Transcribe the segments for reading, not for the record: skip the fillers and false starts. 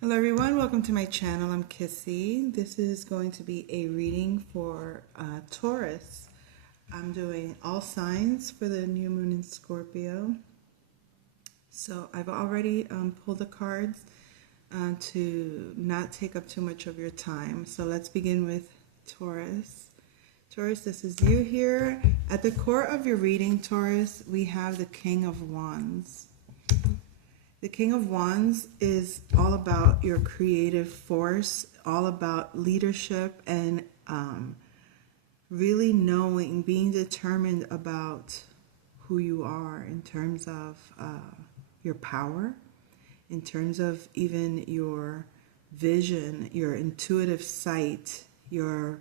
Hello everyone, welcome to my channel. I'm Kissy. This is going to be a reading for Taurus. I'm doing all signs for the new moon in Scorpio. So I've already pulled the cards to not take up too much of your time. So let's begin with Taurus. Taurus, this is you here. At the core of your reading, Taurus, we have the King of Wands. The King of Wands is all about your creative force, all about leadership and really knowing, being determined about who you are in terms of your power, in terms of even your vision, your intuitive sight, your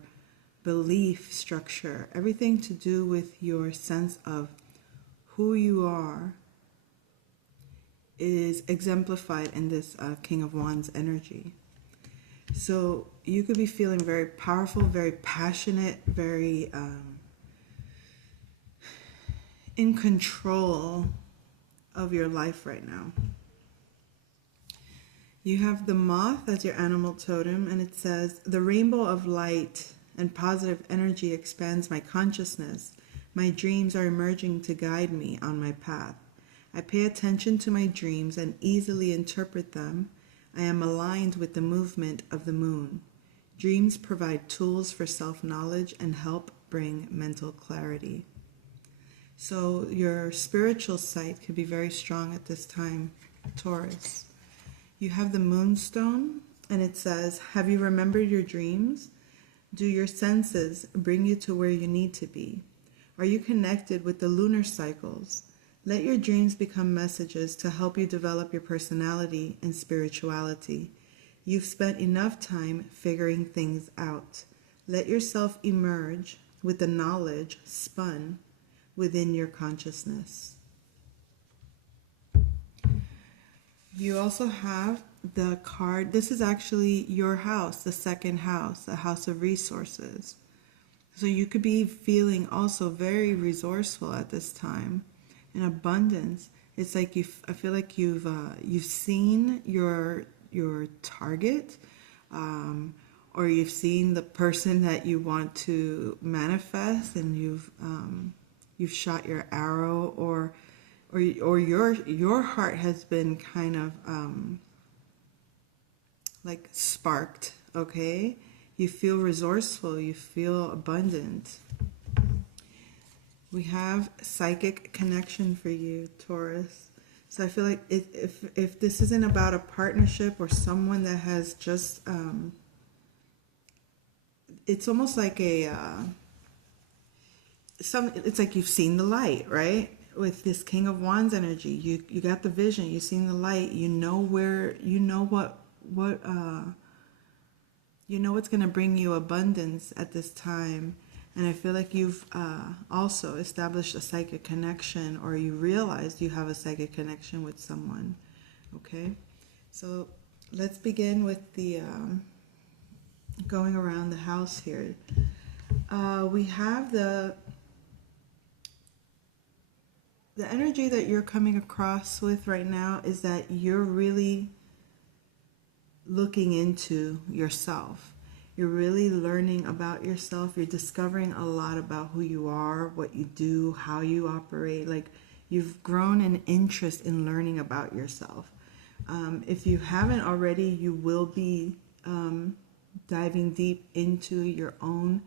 belief structure, everything to do with your sense of who you are is exemplified in this King of Wands energy. So you could be feeling very powerful, very passionate, very in control of your life right now. You have the moth as your animal totem, and it says, "The rainbow of light and positive energy expands my consciousness. My dreams are emerging to guide me on my path. I pay attention to my dreams and easily interpret them. I am aligned with the movement of the moon. Dreams provide tools for self-knowledge and help bring mental clarity." So your spiritual sight could be very strong at this time, Taurus. You have the moonstone, and it says, "Have you remembered your dreams? Do your senses bring you to where you need to be? Are you connected with the lunar cycles? Let your dreams become messages to help you develop your personality and spirituality. You've spent enough time figuring things out. Let yourself emerge with the knowledge spun within your consciousness." You also have the card. This is actually your house, the second house, the house of resources. So you could be feeling also very resourceful at this time. In abundance, it's like I feel like you've seen your target, or you've seen the person that you want to manifest, and you've shot your arrow, or your heart has been kind of like sparked. Okay, you feel resourceful, you feel abundant. We have psychic connection for you, Taurus. So I feel like if this isn't about a partnership or someone that has just, it's almost like it's like you've seen the light, right? With this King of Wands energy, you got the vision, you've seen the light, you know where, you know what's going to bring you abundance at this time. And I feel like you've also established a psychic connection, or you realized you have a psychic connection with someone. Okay, so let's begin with the going around the house here. We have the energy that you're coming across with right now is that you're really looking into yourself. You're really learning about yourself. You're discovering a lot about who you are, what you do, how you operate. Like, you've grown an interest in learning about yourself. If you haven't already, you will be diving deep into your own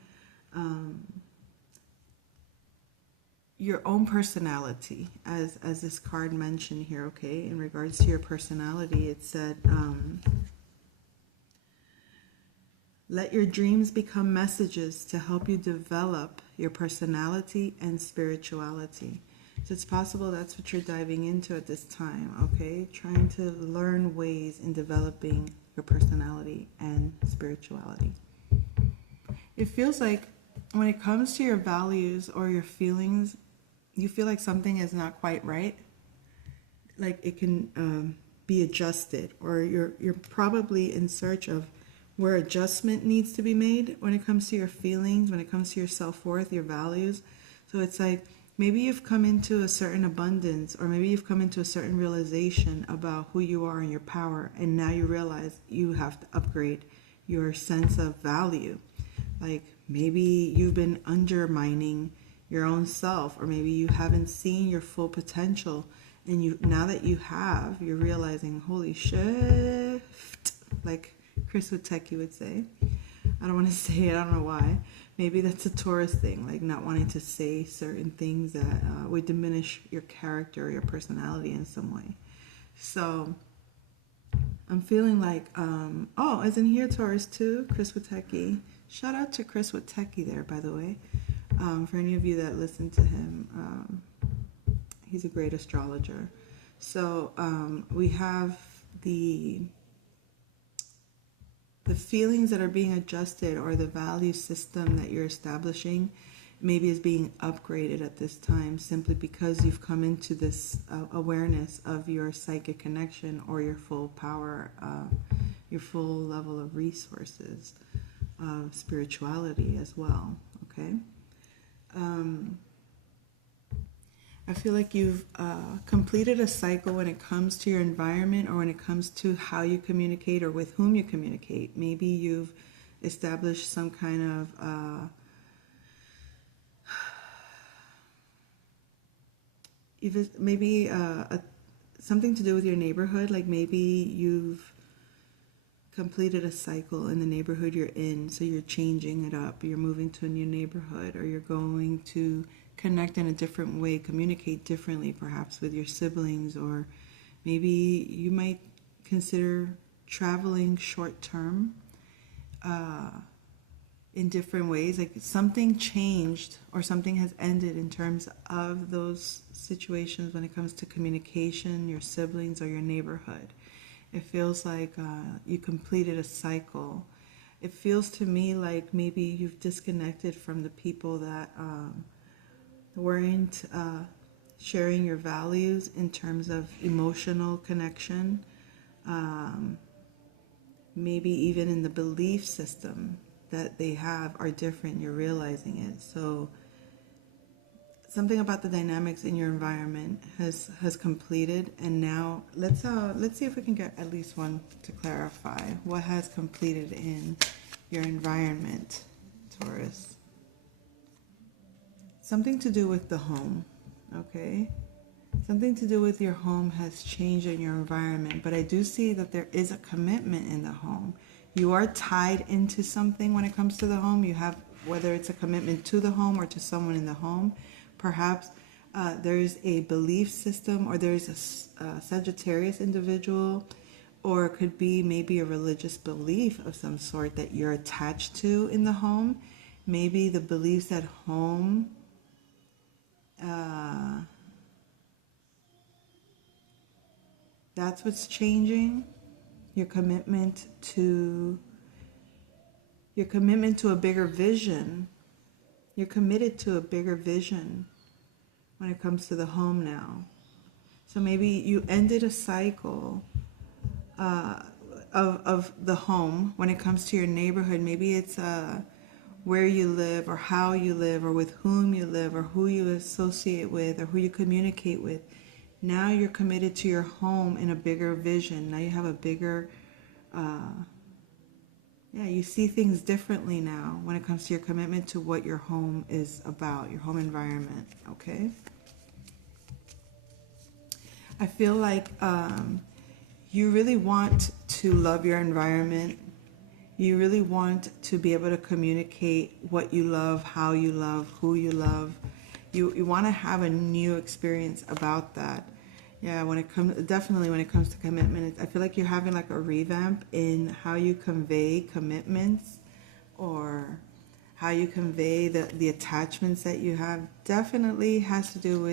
personality, as this card mentioned here. Okay, in regards to your personality, it said, let your dreams become messages to help you develop your personality and spirituality. So it's possible that's what you're diving into at this time, okay? Trying to learn ways in developing your personality and spirituality. It feels like when it comes to your values or your feelings, you feel like something is not quite right. Like it can be adjusted, or you're probably in search of where adjustment needs to be made when it comes to your feelings, when it comes to your self-worth, your values. So it's like maybe you've come into a certain abundance, or maybe you've come into a certain realization about who you are and your power, and now you realize you have to upgrade your sense of value. Like maybe you've been undermining your own self, or maybe you haven't seen your full potential, and you, now that you have, you're realizing, holy shit, like Chris Witecki would say. I don't want to say it, I don't know why. Maybe that's a Taurus thing, like not wanting to say certain things that would diminish your character or your personality in some way. So I'm feeling like, oh, isn't here Taurus too? Chris Witecki. Shout out to Chris Witecki there, by the way. For any of you that listen to him, he's a great astrologer. So we have the feelings that are being adjusted, or the value system that you're establishing maybe is being upgraded at this time, simply because you've come into this awareness of your psychic connection, or your full power, your full level of resources, of spirituality as well. Okay. I feel like you've completed a cycle when it comes to your environment, or when it comes to how you communicate or with whom you communicate. Maybe you've established some kind of something to do with your neighborhood. Like maybe you've completed a cycle in the neighborhood you're in, so you're changing it up. You're moving to a new neighborhood, or you're going to connect in a different way, communicate differently, perhaps with your siblings, or maybe you might consider traveling short term in different ways. Like something changed, or something has ended in terms of those situations when it comes to communication, your siblings, or your neighborhood. It feels like you completed a cycle. It feels to me like maybe you've disconnected from the people that weren't sharing your values in terms of emotional connection, maybe even in the belief system that they have are different. You're realizing it. So something about the dynamics in your environment has completed, and now let's see if we can get at least one to clarify what has completed in your environment, Taurus. Something to do with the home, okay? Something to do with your home has changed in your environment, but I do see that there is a commitment in the home. You are tied into something when it comes to the home. You have, whether it's a commitment to the home or to someone in the home, perhaps there's a belief system, or there's a Sagittarius individual, or it could be maybe a religious belief of some sort that you're attached to in the home. Maybe the beliefs at home that's what's changing. Your commitment to a bigger vision. You're committed to a bigger vision when it comes to the home now. So maybe you ended a cycle of the home when it comes to your neighborhood. Maybe it's where you live, or how you live, or with whom you live, or who you associate with, or who you communicate with. Now you're committed to your home in a bigger vision. Now you have a bigger, you see things differently now when it comes to your commitment to what your home is about, your home environment, okay? I feel like you really want to love your environment. You really want to be able to communicate what you love, how you love, who you love. You want to have a new experience about that. Yeah, definitely when it comes to commitment, I feel like you're having like a revamp in how you convey commitments, or how you convey the attachments that you have. Definitely has to do with